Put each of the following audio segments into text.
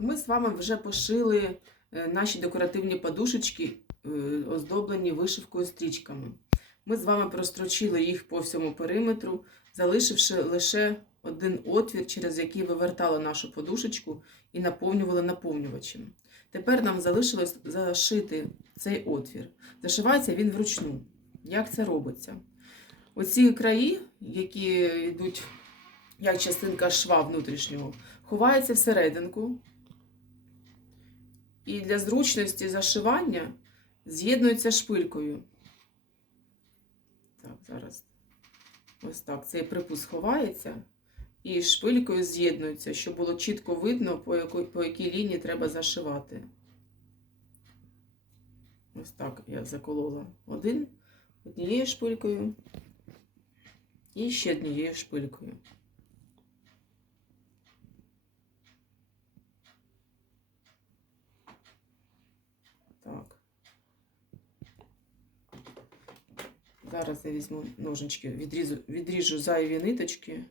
Ми з вами вже пошили е, наші декоративні подушечки, е, оздоблені вишивкою стрічками. Ми з вами прострочили їх по всьому периметру, залишивши лише один отвір, через який вивертали нашу подушечку і наповнювали наповнювачем. Тепер нам залишилось зашити цей отвір. Зашивається він вручну. Як це робиться? Оці краї, які йдуть як частинка шва внутрішнього, ховається всерединку. І для зручності зашивання з'єднується шпилькою. Так, зараз ось так. Цей припуск ховається і шпилькою з'єднується, щоб було чітко видно, по якій, по якій лінії треба зашивати. Ось так я заколола один однією шпилькою і ще однією шпилькою. Так. Зараз я візьму ножнички, відрізу, відріжу зайві ниточки.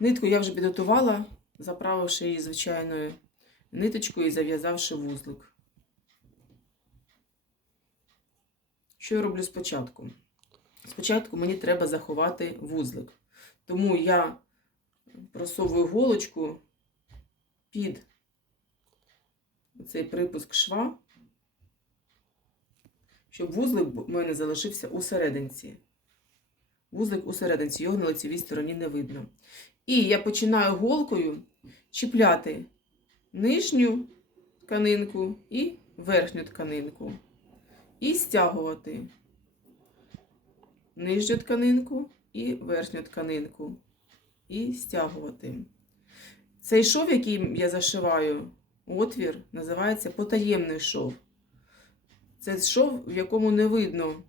Нитку я вже підготувала, заправивши її звичайною ниточкою і зав'язавши вузлик. Що я роблю спочатку? Спочатку мені треба заховати вузлик. Тому я просовую голочку під цей припуск шва, щоб вузлик в мене залишився у серединці. Вузлик у серединці, його на лицевій стороні не видно. І я починаю голкою чіпляти нижню тканинку і верхню тканинку. І стягувати нижню тканинку і верхню тканинку. І стягувати. Цей шов, який я зашиваю, отвір, називається потаємний шов. Це шов, в якому не видно,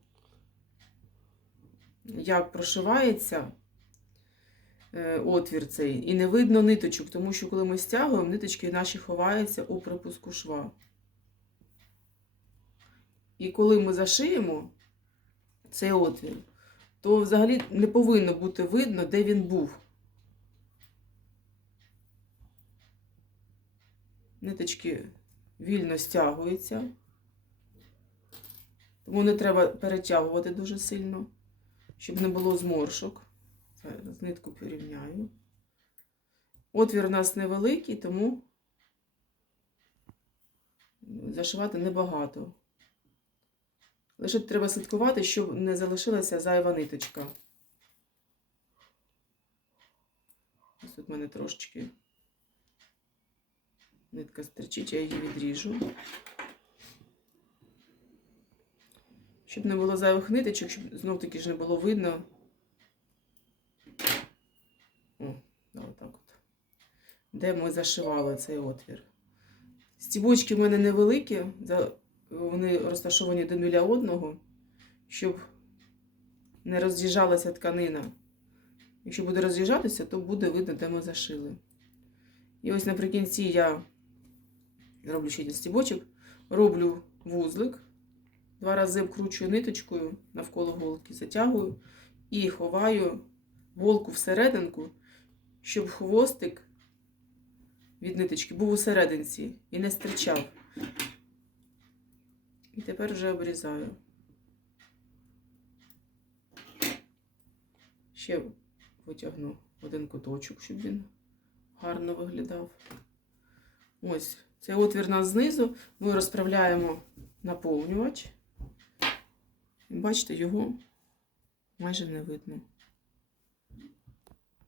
як прошивається е, отвір цей, і не видно ниточок, тому що коли ми стягуємо, ниточки наші ховаються у припуску шва. І коли ми зашиємо цей отвір, то взагалі не повинно бути видно, де він був. Ниточки вільно стягуються, тому не треба перетягувати дуже сильно, щоб не було зморшок. Зараз нитку порівняю. Отвір у нас невеликий, тому зашивати небагато. Лише треба слідкувати, щоб не залишилася зайва ниточка. Ось тут в мене трошечки нитка стерчить, я її відріжу. Щоб не було зайвих ниточок, щоб знов таки ж не було видно. О, отак от. Де ми зашивали цей отвір. Стібочки в мене невеликі, вони розташовані один біля одного, щоб не роз'їжджалася тканина. Якщо буде роз'їжджатися, то буде видно, де ми зашили. І ось наприкінці я роблю ще один стібочок, роблю вузлик, два рази вкручую ниточкою навколо голки, затягую і ховаю голку всерединку, щоб хвостик від ниточки був у серединці і не стрічав. І тепер вже обрізаю. Ще витягну один куточок, щоб він гарно виглядав. Ось цей отвір нас знизу. Ми розправляємо наповнювач. Бачите, його майже не видно.